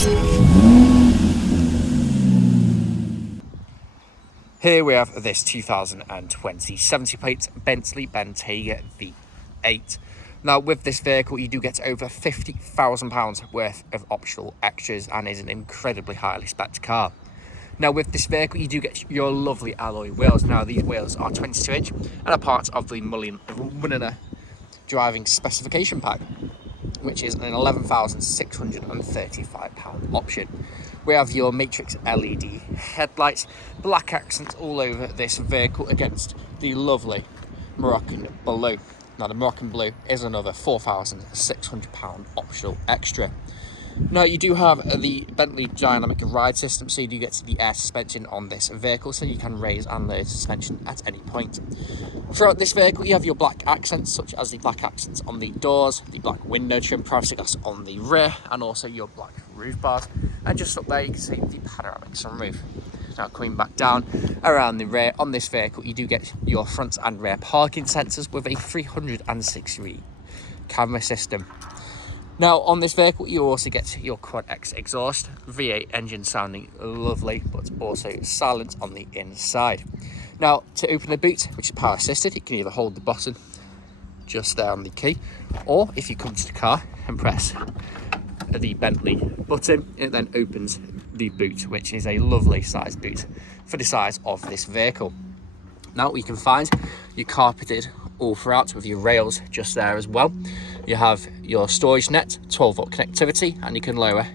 Here we have this 2020 70 plate Bentley Bentayga V8. Now with this vehicle you do get over £50,000 worth of optional extras and is an incredibly highly spec'd car. Now with this vehicle you do get your lovely alloy wheels. Now these wheels are 22 inch and are part of the Mulliner driving specification pack, which is an £11,635 option. We have your matrix LED headlights, black accents all over this vehicle against the lovely Moroccan blue. Now the Moroccan blue is another £4,600 optional extra. Now you do have the Bentley dynamic ride system, so you do get the air suspension on this vehicle, so you can raise and lower suspension at any point. Throughout this vehicle you have your black accents, such as the black accents on the doors, the black window trim, privacy glass on the rear, and also your black roof bars. And just up there you can see the panoramic sunroof. Now coming back down around the rear on this vehicle you do get your front and rear parking sensors with a 360 camera system. Now on this vehicle you also get your Quad X exhaust, V8 engine sounding lovely but also silent on the inside. Now to open the boot, which is power assisted, you can either hold the button just there on the key, or if you come to the car and press the Bentley button, it then opens the boot, which is a lovely size boot for the size of this vehicle. Now you can find your carpeted all throughout with your rails just there as well. You have your storage net, 12-volt connectivity, and you can lower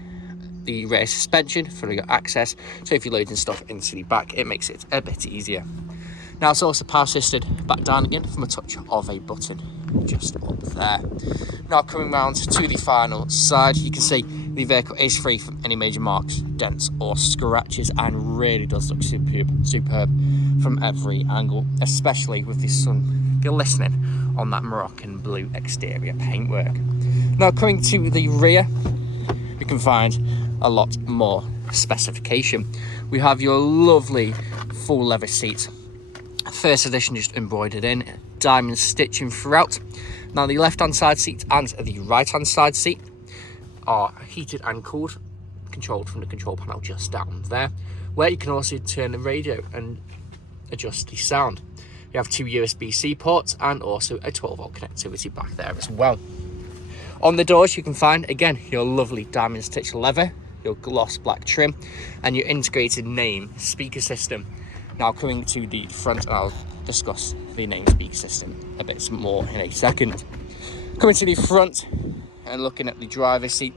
the rear suspension for your access, so if you're loading stuff into the back it makes it a bit easier. Now it's also power assisted back down again from a touch of a button just up there. Now coming round to the final side, you can see the vehicle is free from any major marks, dents or scratches, and really does look superb from every angle, especially with the sun glistening on that Moroccan blue exterior paintwork. Now coming to the rear, we can find a lot more specification. We have your lovely full leather seats, first edition just embroidered in, diamond stitching throughout. Now the left hand side seat and the right hand side seat are heated and cooled, controlled from the control panel just down there, where you can also turn the radio and adjust the sound. You have two USB-C ports and also a 12-volt connectivity back there as well. On the doors you can find again your lovely diamond stitch leather, your gloss black trim, and your integrated name speaker system. Now coming to the front, I'll discuss the name speaker system a bit more in a second. Coming to the front and looking at the driver's seat,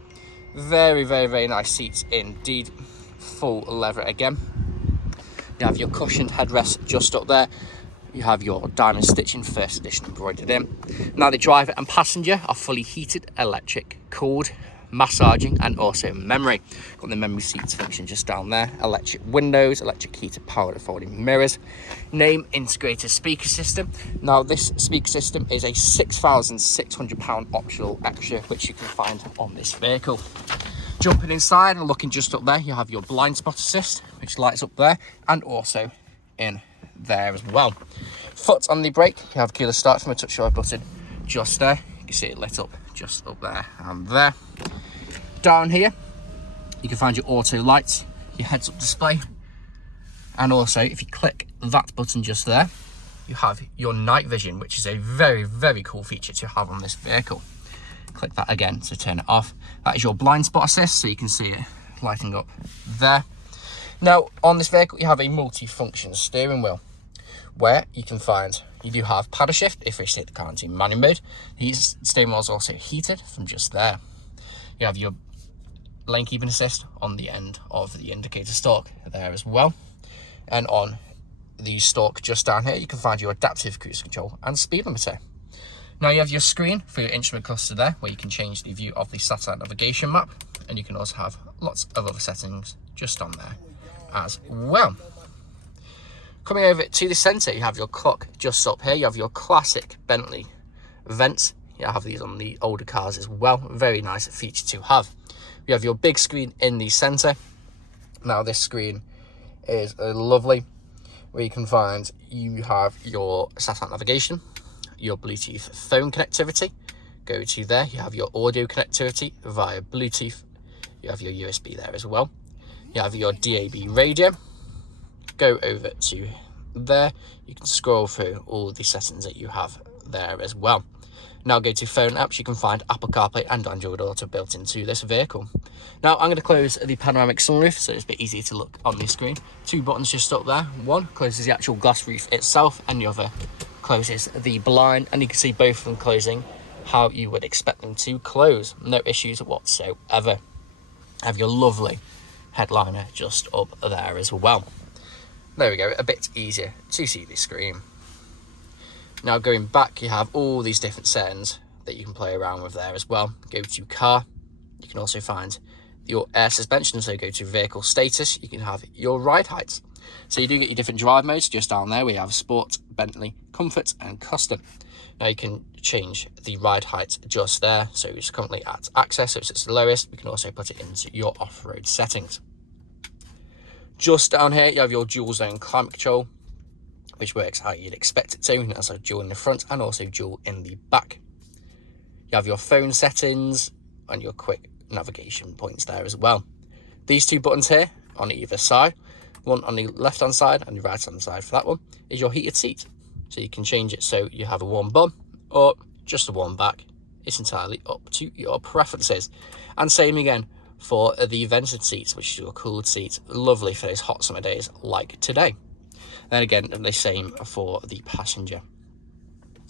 very nice seats indeed, full leather again. You have your cushioned headrest just up there. You have your diamond stitching, first edition embroidered in. Now the driver and passenger are fully heated, electric cooled, massaging, and also memory. Got the memory seats function just down there, electric windows, electric heated powered folding mirrors, name integrated speaker system. Now this speaker system is a £6,600 optional extra, which you can find on this vehicle. Jumping inside and looking just up there, you have your blind spot assist, which lights up there and also in there as well. Foot on the brake, you have keyless start from a touch of a button just there. You can see it lit up just up there and there. Down here you can find your auto lights, your heads up display, and also if you click that button just there you have your night vision, which is a very cool feature to have on this vehicle. Click that again to turn it off. That is your blind spot assist, so you can see it lighting up there. Now on this vehicle you have a multi-function steering wheel, where you can find you do have paddle shift if we set the car into manual mode. These steering wheels are also heated from just there. You have your lane keeping assist on the end of the indicator stalk there as well, and on the stalk just down here you can find your adaptive cruise control and speed limiter. Now you have your screen for your instrument cluster there, where you can change the view of the satellite navigation map, and you can also have lots of other settings just on there as well. Coming over to the centre, you have your clock just up here. You have your classic Bentley vents. You have these on the older cars as well. Very nice feature to have. You have your big screen in the centre. Now this screen is lovely, where you can find you have your satellite navigation, your Bluetooth phone connectivity. Go to there, you have your audio connectivity via Bluetooth. You have your USB there as well. You have your DAB radio. Go over to there. You can scroll through all the settings that you have there as well. Now go to phone apps. You can find Apple CarPlay and Android Auto built into this vehicle. Now I'm going to close the panoramic sunroof so it's a bit easier to look on the screen. Two buttons just up there. One closes the actual glass roof itself, and the other closes the blind, and you can see both of them closing how you would expect them to close. No issues whatsoever. Have your lovely headliner just up there as well. There we go, a bit easier to see the screen. Now going back, you have all these different settings that you can play around with there as well. Go to car. You can also find your air suspension, so go to vehicle status. You can have your ride heights. So you do get your different drive modes just down there. We have Sport, Bentley, Comfort and Custom. Now you can change the ride height just there. So it's currently at access, so it's the lowest. We can also put it into your off-road settings. Just down here, you have your dual zone climate control, which works how you'd expect it to. You can also dual in the front and also dual in the back. You have your phone settings and your quick navigation points there as well. These two buttons here on either side, one on the left hand side and the right hand side for that one, is your heated seat. So you can change it so you have a warm bum or just a warm back. It's entirely up to your preferences. And same again for the vented seats, which is your cooled seats. Lovely for those hot summer days like today. Then again, the same for the passenger.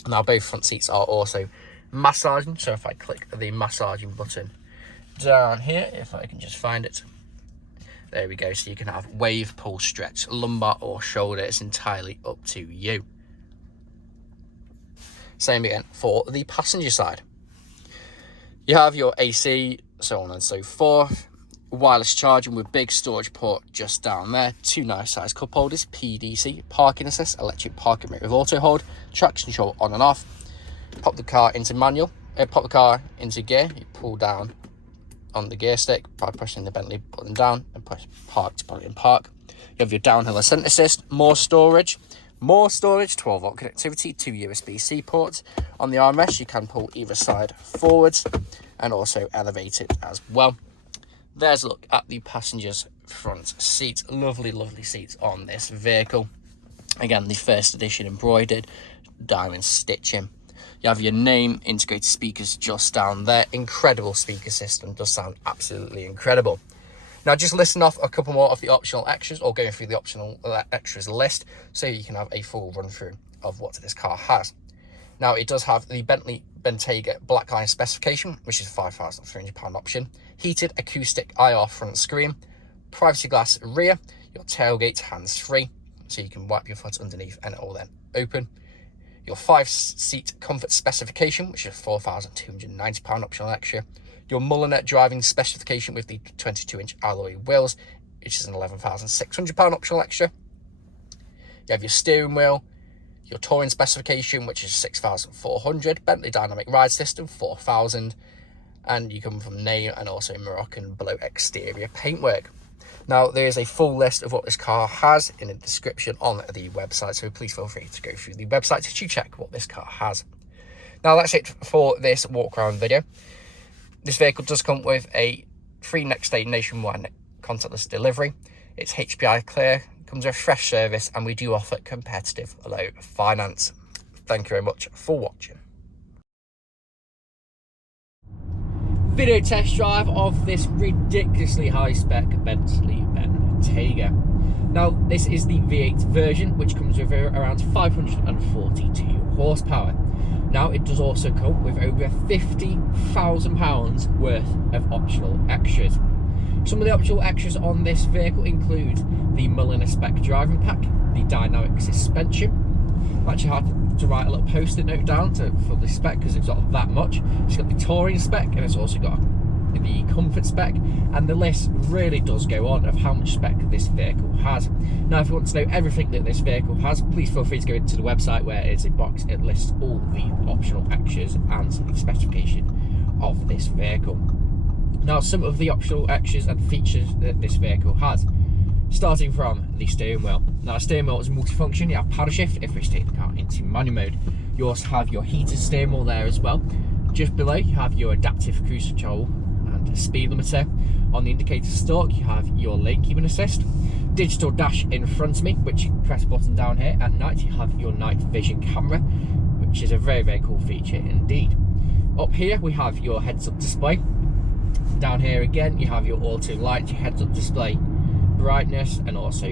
Now both front seats are also massaging, so if I click the massaging button down here, if I can just find it, there we go. So you can have wave, pull, stretch, lumbar or shoulder. It's entirely up to you. Same again for the passenger side. You have your AC, so on and so forth. Wireless charging with big storage port just down there. Two nice size cup holders, PDC, parking assist, electric parking brake with auto hold, traction control on and off. Pop the car into manual, pop the car into gear. You pull down on the gear stick by pressing the Bentley button down and press park to put it in park. You have your downhill ascent assist, more storage, 12-volt connectivity, 2 USB-C ports. On the armrest, you can pull either side forwards and also elevate it as well. There's a look at the passenger's front seat. Lovely, lovely seats on this vehicle. Again, the first edition embroidered diamond stitching. You have your name, integrated speakers just down there. Incredible speaker system, does sound absolutely incredible. Now just listen off a couple more of the optional extras, or going through the optional extras list so you can have a full run through of what this car has. Now it does have the Bentley Bentayga black line specification, which is a £5,300 option. Heated acoustic IR front screen, privacy glass rear, your tailgate hands-free, so you can wipe your foot underneath and it will then open. Your 5-seat comfort specification, which is a £4,290 optional extra. Your Mulliner driving specification with the 22-inch alloy wheels, which is an £11,600 optional extra. You have your steering wheel, your touring specification, which is £6,400. Bentley dynamic ride system, £4,000. And you come from name and also Moroccan below exterior paintwork. Now, there is a full list of what this car has in the description on the website, so please feel free to go through the website to check what this car has. Now, that's it for this walk-around video. This vehicle does come with a free next-day nationwide contactless delivery. It's HPI clear, comes with fresh service, and we do offer competitive low finance. Thank you very much for watching. Video test drive of this ridiculously high-spec Bentley Bentayga. Now, this is the V8 version, which comes with around 542 horsepower. Now, it does also come with over £50,000 worth of optional extras. Some of the optional extras on this vehicle include the Mulliner spec driving pack, the dynamic suspension. I actually had to write a little post-it note down for the spec because it's got that much. It's got the touring spec and it's also got the comfort spec, and the list really does go on of how much spec this vehicle has. Now, if you want to know everything that this vehicle has, please feel free to go into the website where it's a box. It lists all the optional extras and the specification of this vehicle. Now, some of the optional extras and features that this vehicle has, starting from the steering wheel. Now, the steering wheel is multifunction. You have paddle shift if you take the car into manual mode. You also have your heated steering wheel there as well. Just below, you have your adaptive cruise control and speed limiter. On the indicator stalk, you have your lane keeping assist. Digital dash in front of me, which you press button down here. At night, you have your night vision camera, which is a very, very cool feature indeed. Up here, we have your heads-up display. Down here again, you have your auto light, your heads-up display brightness, and also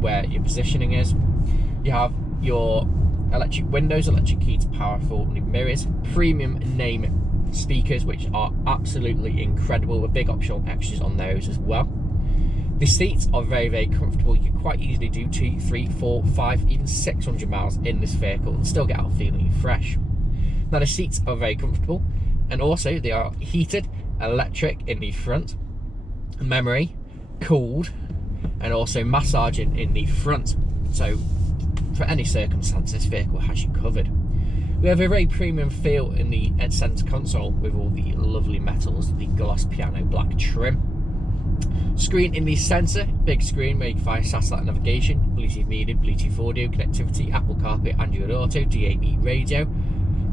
where your positioning is. You have your electric windows, electric keys, powerful new mirrors, premium name speakers, which are absolutely incredible, with big optional extras on those as well. The seats are very, very comfortable. You can quite easily do 2, 3, 4, 5, even 600 miles in this vehicle and still get out feeling fresh. Now the seats are very comfortable, and also they are heated, electric in the front, memory, cooled, and also massaging in the front. So for any circumstance, this vehicle has you covered. We have a very premium feel in the center console with all the lovely metals, the gloss piano black trim. Screen in the centre, big screen where you can find satellite navigation, Bluetooth media, Bluetooth audio, connectivity, Apple CarPlay, Android Auto, DAB radio,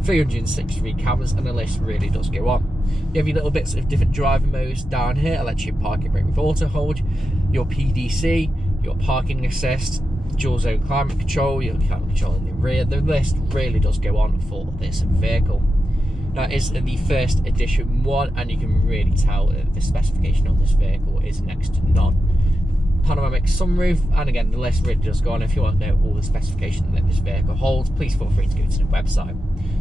363 cameras, and the list really does go on. You have your little bits of different driving modes down here: electric parking brake with auto hold, your PDC, your parking assist, dual zone climate control, your climate control in the rear. The list really does go on for this vehicle. Now, it is the first edition one, and you can really tell that the specification on this vehicle is next to none. Panoramic sunroof, and again, the list really does go on. If you want to know all the specification that this vehicle holds, please feel free to go to the website.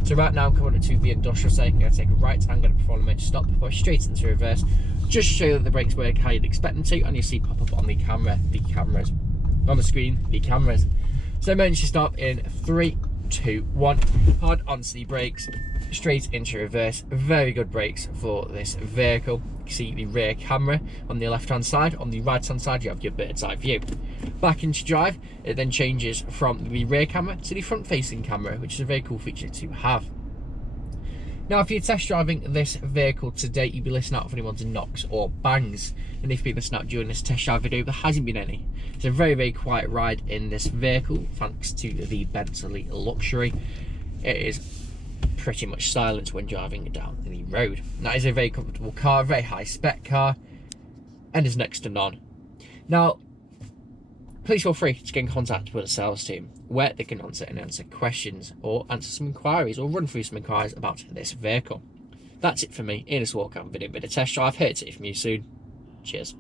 So right now, I'm coming to the industrial side. I'm going to take a right, I'm going to perform a major stop, push straight into reverse, just to show that the brakes work how you'd expect them to, and you see pop up on the camera, the cameras. On the screen, the cameras. So emergency stop in 3, 2, 1. Hard onto the brakes, straight into reverse. Very good brakes for this vehicle. You can see the rear camera on the left hand side. On the right hand side, you have your bird's eye view. Back into drive, it then changes from the rear camera to the front facing camera, which is a very cool feature to have. Now, if you're test driving this vehicle today, you'll be listening out for any ones in knocks or bangs. And if you've been listening out during this test drive video, there hasn't been any. It's a very, very quiet ride in this vehicle, thanks to the Bentley Luxury. It is pretty much silent when driving down the road. That is a very comfortable car, very high spec car, and is next to none. Now, please feel free to get in contact with the sales team, where they can answer questions or answer some inquiries or run through some inquiries about this vehicle. That's it for me in this walk-around video, bit of test drive. Here to see from you soon. Cheers.